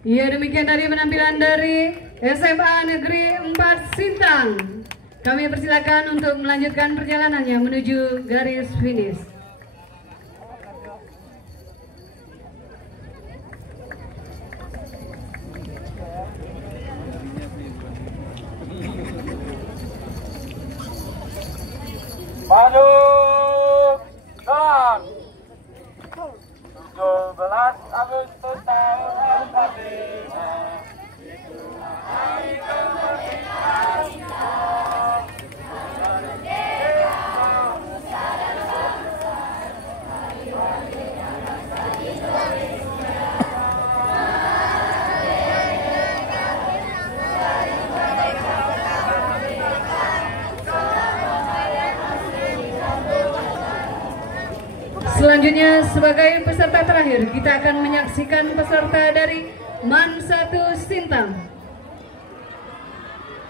Ya, demikian tadi penampilan dari SMA Negeri 4 Sintang. Kami persilakan untuk melanjutkan perjalanannya menuju garis finish. Maju dan 17 Agustus tahun 45 itulah hari kemerdekaan kita. Selanjutnya Selanjutnya sebagai peserta terakhir kita akan menyaksikan peserta dari MAN 1 Sintang.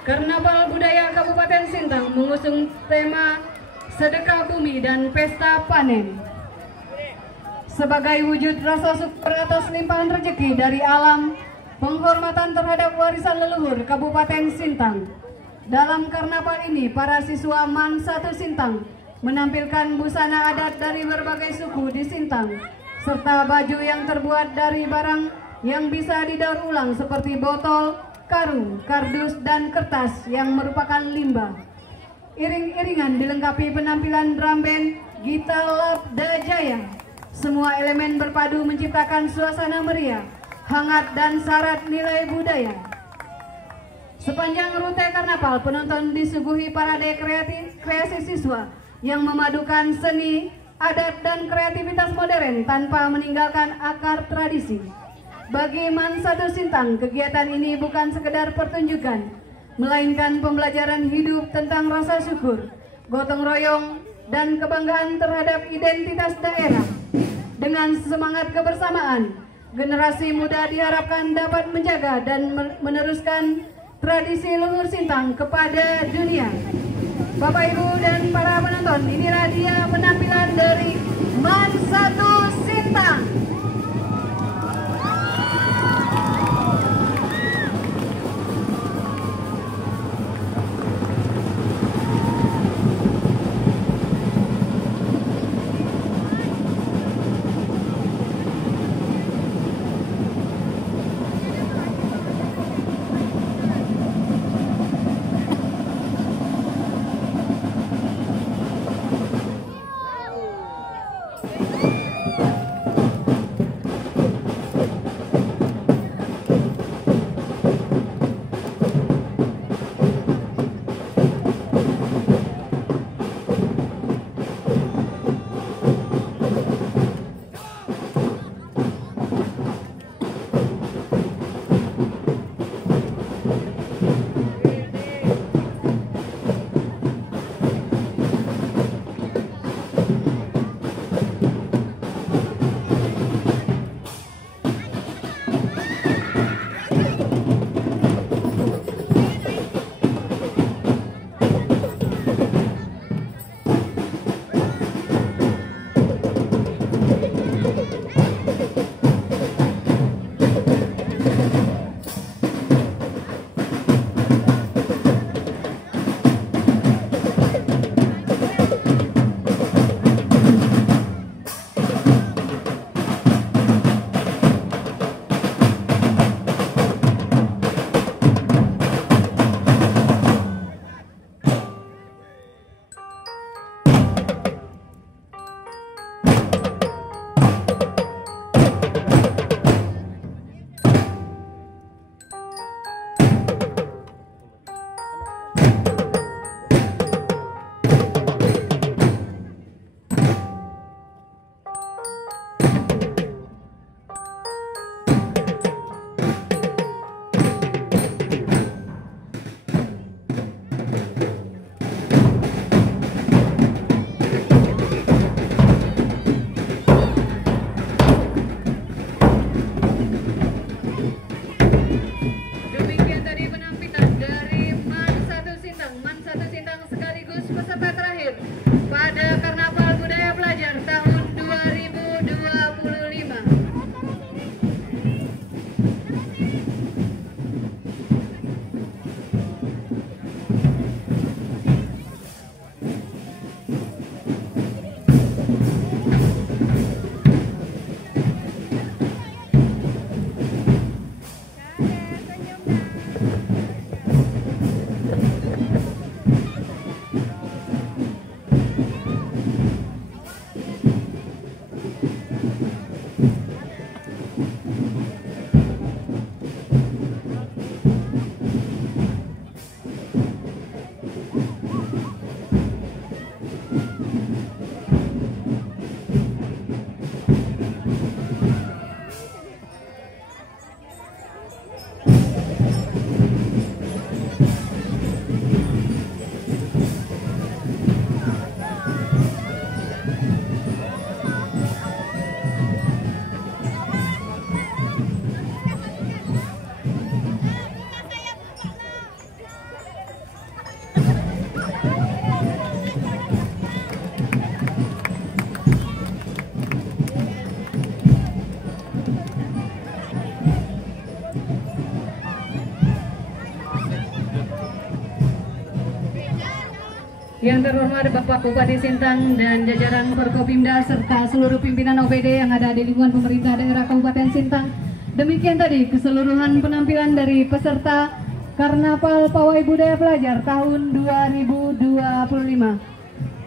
Karnaval Budaya Kabupaten Sintang mengusung tema Sedekah Bumi dan Pesta Panen. Sebagai wujud rasa syukur atas limpahan rezeki dari alam, penghormatan terhadap warisan leluhur Kabupaten Sintang. Dalam karnaval ini, para siswa MAN 1 Sintang menampilkan busana adat dari berbagai suku di Sintang, serta baju yang terbuat dari barang yang bisa didaur ulang seperti botol, karung, kardus, dan kertas yang merupakan limbah. Iring-iringan dilengkapi penampilan drum band Gita Labda Jaya. Semua elemen berpadu menciptakan suasana meriah, hangat, dan syarat nilai budaya. Sepanjang rute karnaval, penonton disuguhi parade kreasi siswa yang memadukan seni, adat, dan kreativitas modern tanpa meninggalkan akar tradisi. Bagi MAN 1 Sintang, kegiatan ini bukan sekedar pertunjukan, melainkan pembelajaran hidup tentang rasa syukur, gotong royong, dan kebanggaan terhadap identitas daerah. Dengan semangat kebersamaan, generasi muda diharapkan dapat menjaga dan meneruskan tradisi leluhur Sintang kepada dunia. Bapak, Ibu, dan para penonton, inilah dia penampilan dari MAN 1 Sintang. Yang terhormat Bapak Bupati Sintang dan jajaran Forkopimda serta seluruh pimpinan OPD yang ada di lingkungan pemerintah daerah Kabupaten Sintang. Demikian tadi keseluruhan penampilan dari peserta Karnaval Pawai Budaya Pelajar tahun 2025.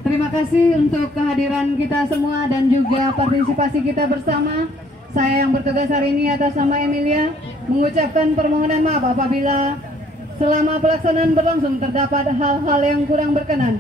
Terima kasih untuk kehadiran kita semua dan juga partisipasi kita bersama. Saya yang bertugas hari ini atas nama Emilia mengucapkan permohonan maaf apabila selama pelaksanaan berlangsung terdapat hal-hal yang kurang berkenan.